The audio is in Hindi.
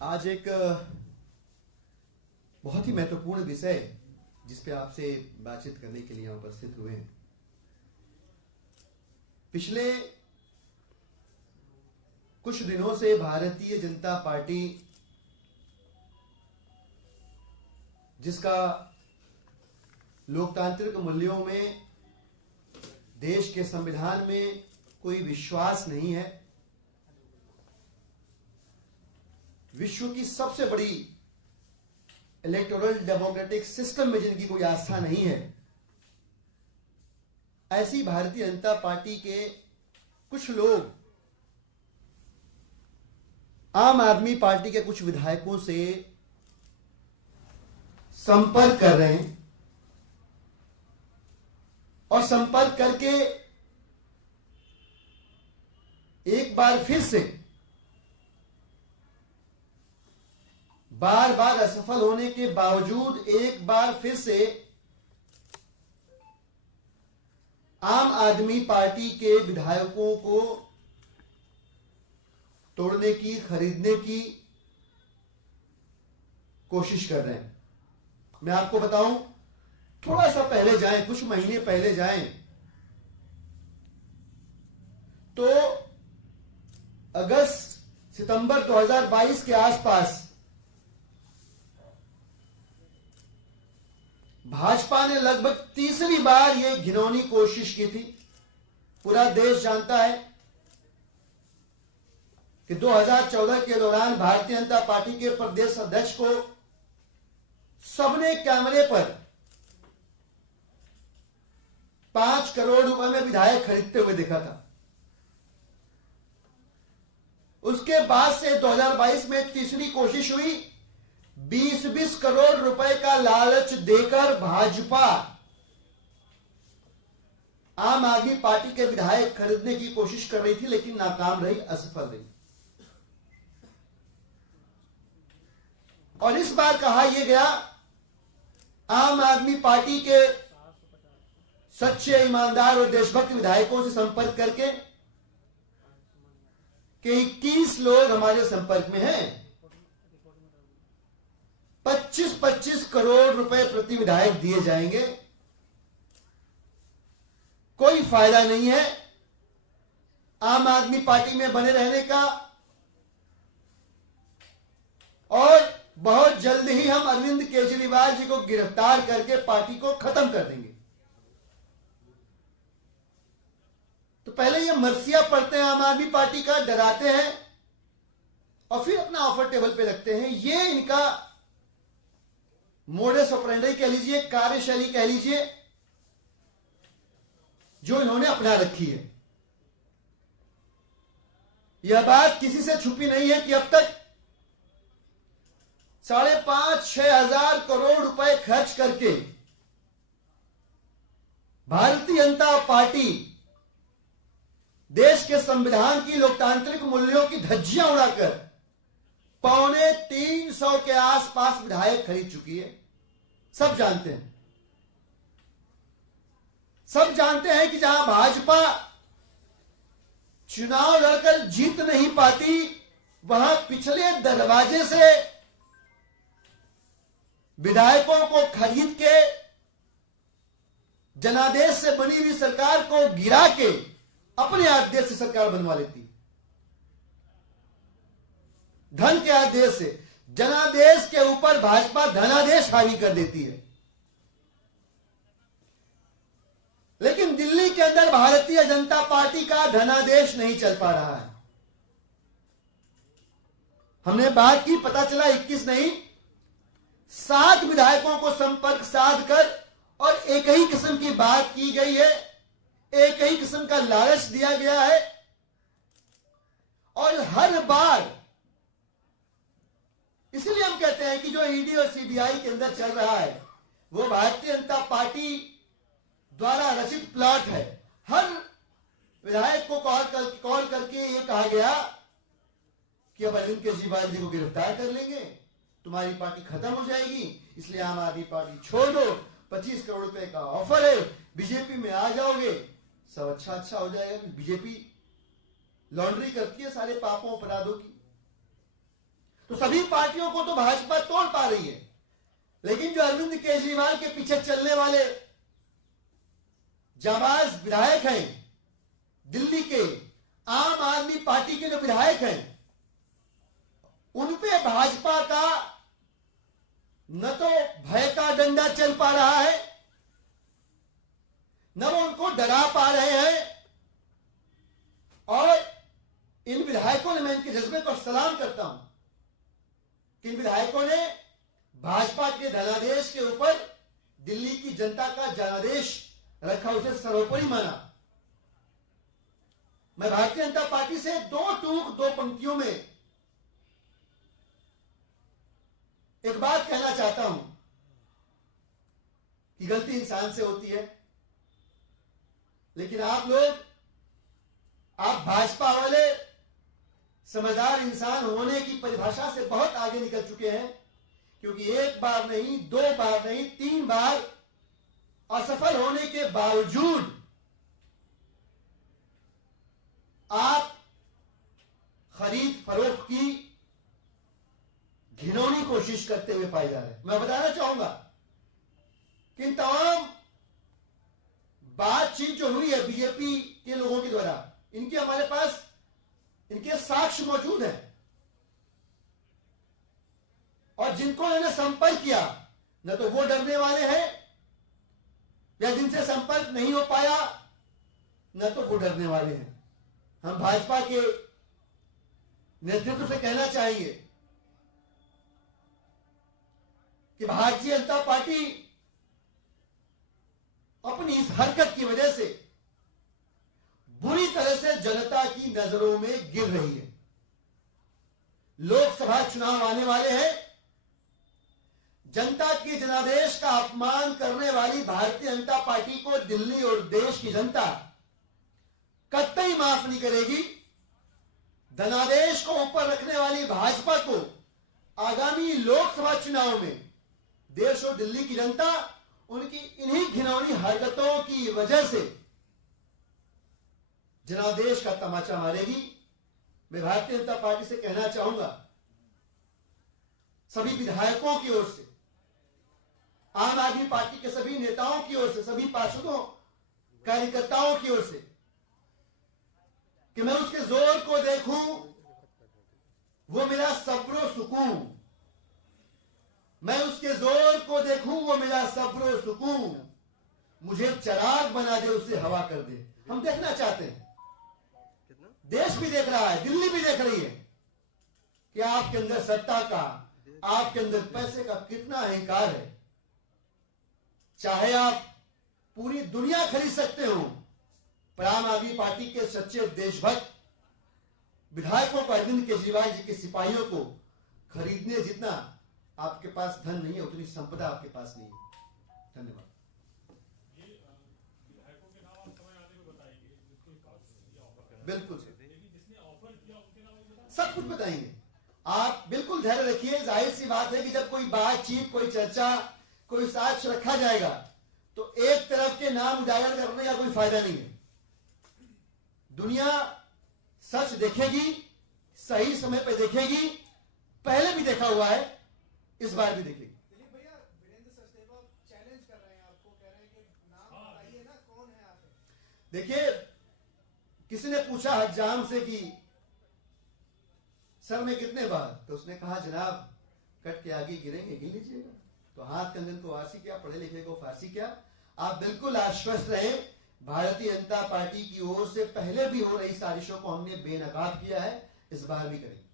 आज एक बहुत ही महत्वपूर्ण विषय जिस पे आपसे बातचीत करने के लिए यहाँ उपस्थित हुए हैं। पिछले कुछ दिनों से भारतीय जनता पार्टी, जिसका लोकतांत्रिक मूल्यों में, देश के संविधान में कोई विश्वास नहीं है, विश्व की सबसे बड़ी इलेक्टोरल डेमोक्रेटिक सिस्टम में जिनकी कोई आस्था नहीं है, ऐसी भारतीय जनता पार्टी के कुछ लोग आम आदमी पार्टी के कुछ विधायकों से संपर्क कर रहे हैं और संपर्क करके एक बार फिर से बार बार असफल होने के बावजूद एक बार फिर से आम आदमी पार्टी के विधायकों को तोड़ने की, खरीदने की कोशिश कर रहे हैं। मैं आपको बताऊं, थोड़ा सा पहले जाएं, कुछ महीने पहले जाएं तो अगस्त सितंबर 2022 के आसपास भाजपा ने लगभग तीसरी बार यह घिनौनी कोशिश की थी। पूरा देश जानता है कि 2014 के दौरान भारतीय जनता पार्टी के प्रदेश अध्यक्ष को सबने कैमरे पर 5 करोड़ रुपए में विधायक खरीदते हुए देखा था। उसके बाद से 2022 में तीसरी कोशिश हुई। 20-20 करोड़ रुपए का लालच देकर भाजपा आम आदमी पार्टी के विधायक खरीदने की कोशिश कर रही थी, लेकिन नाकाम रही, असफल रही। और इस बार कहा यह गया आम आदमी पार्टी के सच्चे, ईमानदार और देशभक्त विधायकों से संपर्क करके कि 21 लोग हमारे संपर्क में हैं, 25-25 करोड़ रुपए प्रति विधायक दिए जाएंगे, कोई फायदा नहीं है आम आदमी पार्टी में बने रहने का, और बहुत जल्द ही हम अरविंद केजरीवाल जी को गिरफ्तार करके पार्टी को खत्म कर देंगे। तो पहले ये मर्सिया पढ़ते हैं आम आदमी पार्टी का, डराते हैं और फिर अपना ऑफर टेबल पे रखते हैं। ये इनका मोडस ऑपरेंडी कह लीजिए, कार्यशैली कह लीजिए, जो इन्होंने अपना रखी है। यह बात किसी से छुपी नहीं है कि अब तक 5,500-6 हजार करोड़ रुपए खर्च करके भारतीय जनता पार्टी देश के संविधान की, लोकतांत्रिक मूल्यों की धज्जियां उड़ाकर 250 के आसपास विधायक खरीद चुकी है। सब जानते हैं, सब जानते हैं कि जहां भाजपा चुनाव लड़कर जीत नहीं पाती, वहां पिछले दरवाजे से विधायकों को खरीद के जनादेश से बनी हुई सरकार को गिरा के अपने आदेश से सरकार बनवा लेती। धन के आदेश से, जनादेश के ऊपर भाजपा धनादेश हावी कर देती है। लेकिन दिल्ली के अंदर भारतीय जनता पार्टी का धनादेश नहीं चल पा रहा है। हमने बात की, पता चला 21 नहीं 7 विधायकों को संपर्क साध कर और एक ही किस्म की बात की गई है, एक ही किस्म का लालच दिया गया है, और हर बार इसलिए हम कहते हैं कि जो ईडी और सीबीआई के अंदर चल रहा है वो भारतीय जनता पार्टी द्वारा रचित प्लॉट है। हर विधायक को कॉल करके ये कहा गया कि अब अरविंद केजरीवाल जी को गिरफ्तार कर लेंगे, तुम्हारी पार्टी खत्म हो जाएगी, इसलिए आम आदमी पार्टी छोड़ दो, 25 करोड़ रुपए का ऑफर है, बीजेपी में आ जाओगे, सब अच्छा हो जाएगा। बीजेपी लॉन्ड्री करती है सारे पापों अपराधों की। तो सभी पार्टियों को तो भाजपा तोड़ पा रही है, लेकिन जो अरविंद केजरीवाल के पीछे चलने वाले जाबाज विधायक हैं, दिल्ली के आम आदमी पार्टी के जो विधायक हैं, उन पे भाजपा का न तो भय का डंडा चल पा रहा है, न वो उनको डरा पा रहे हैं। और इन विधायकों ने, मैं इनके जज्बे पर सलाम करता हूं कि इन विधायकों ने भाजपा के धनादेश के ऊपर दिल्ली की जनता का जनादेश रखा, उसे सर्वोपरि माना। मैं भारतीय जनता पार्टी से दो पंक्तियों में एक बात कहना चाहता हूं कि गलती इंसान से होती है, लेकिन आप भाजपा वाले समझदार इंसान होने की परिभाषा से बहुत आगे निकल चुके हैं, क्योंकि एक बार नहीं, 2 बार नहीं, 3 बार असफल होने के बावजूद आप खरीद फरोख्त की घिनौनी कोशिश करते हुए पाए जा रहे हैं। मैं बताना चाहूंगा कि इन तमाम बातचीत जो हुई है बीजेपी के लोगों के द्वारा, इनके हमारे पास इनके साक्ष्य मौजूद हैं, और जिनको इन्होंने संपर्क किया न तो वो डरने वाले हैं, या जिनसे संपर्क नहीं हो पाया न तो वो डरने वाले हैं। हम भाजपा के नेतृत्व से कहना चाहेंगे कि भारतीय जनता पार्टी अपनी इस हरकत की वजह से बुरी तरह से जनता की नजरों में गिर रही है। लोकसभा चुनाव आने वाले हैं, जनता के जनादेश का अपमान करने वाली भारतीय जनता पार्टी को दिल्ली और देश की जनता कतई माफ नहीं करेगी। धनादेश को ऊपर रखने वाली भाजपा को आगामी लोकसभा चुनाव में देश और दिल्ली की जनता उनकी इन्हीं घिनौनी हरकतों की वजह से जनादेश का तमाचा मारेगी। मैं भारतीय जनता पार्टी से कहना चाहूंगा, सभी विधायकों की ओर से, आम आदमी पार्टी के सभी नेताओं की ओर से, सभी पार्षदों, कार्यकर्ताओं की ओर से, कि मैं उसके जोर को देखूं, वो मेरा सब्र सुकून, मैं उसके जोर को देखूं, वो मेरा सब्र सुकून, मुझे चिराग बना दे, उससे हवा कर दे। हम देखना चाहते हैं, देश भी देख रहा है, दिल्ली भी देख रही है कि आपके अंदर सत्ता का, आपके अंदर पैसे का कितना अहंकार है। चाहे आप पूरी दुनिया खरीद सकते हो, पर आम आदमी पार्टी के सच्चे देशभक्त विधायकों को, अरविंद केजरीवाल जी के सिपाहियों को खरीदने जितना आपके पास धन नहीं है, उतनी संपदा आपके पास नहीं है। धन्यवाद। बिल्कुल सब कुछ बताएंगे, आप बिल्कुल धैर्य रखिए। जाहिर सी बात है कि जब कोई बातचीत, कोई चर्चा, कोई साक्ष्य रखा जाएगा तो एक तरफ के नाम उजागर करने का कोई फायदा नहीं है। दुनिया सच देखेगी, सही समय पे देखेगी, पहले भी देखा हुआ है, इस बार भी देखेगी। दिलीप भैया, वीरेंद्र सचदेवा चैलेंज कर रहे हैं आपको, कह रहे हैं कि नाम बताइए ना, कौन है आप? देखिए, किसी ने पूछा हज्जाम से कि सर में कितने बार, तो उसने कहा जनाब कट के आगे गिरेंगे, गिन लीजिएगा। तो हाथ कंधन को वासी क्या, पढ़े लिखे को फांसी क्या। आप बिल्कुल आश्वस्त रहें, भारतीय जनता पार्टी की ओर से पहले भी हो रही साजिशों को हमने बेनकाब किया है, इस बार भी करेंगे।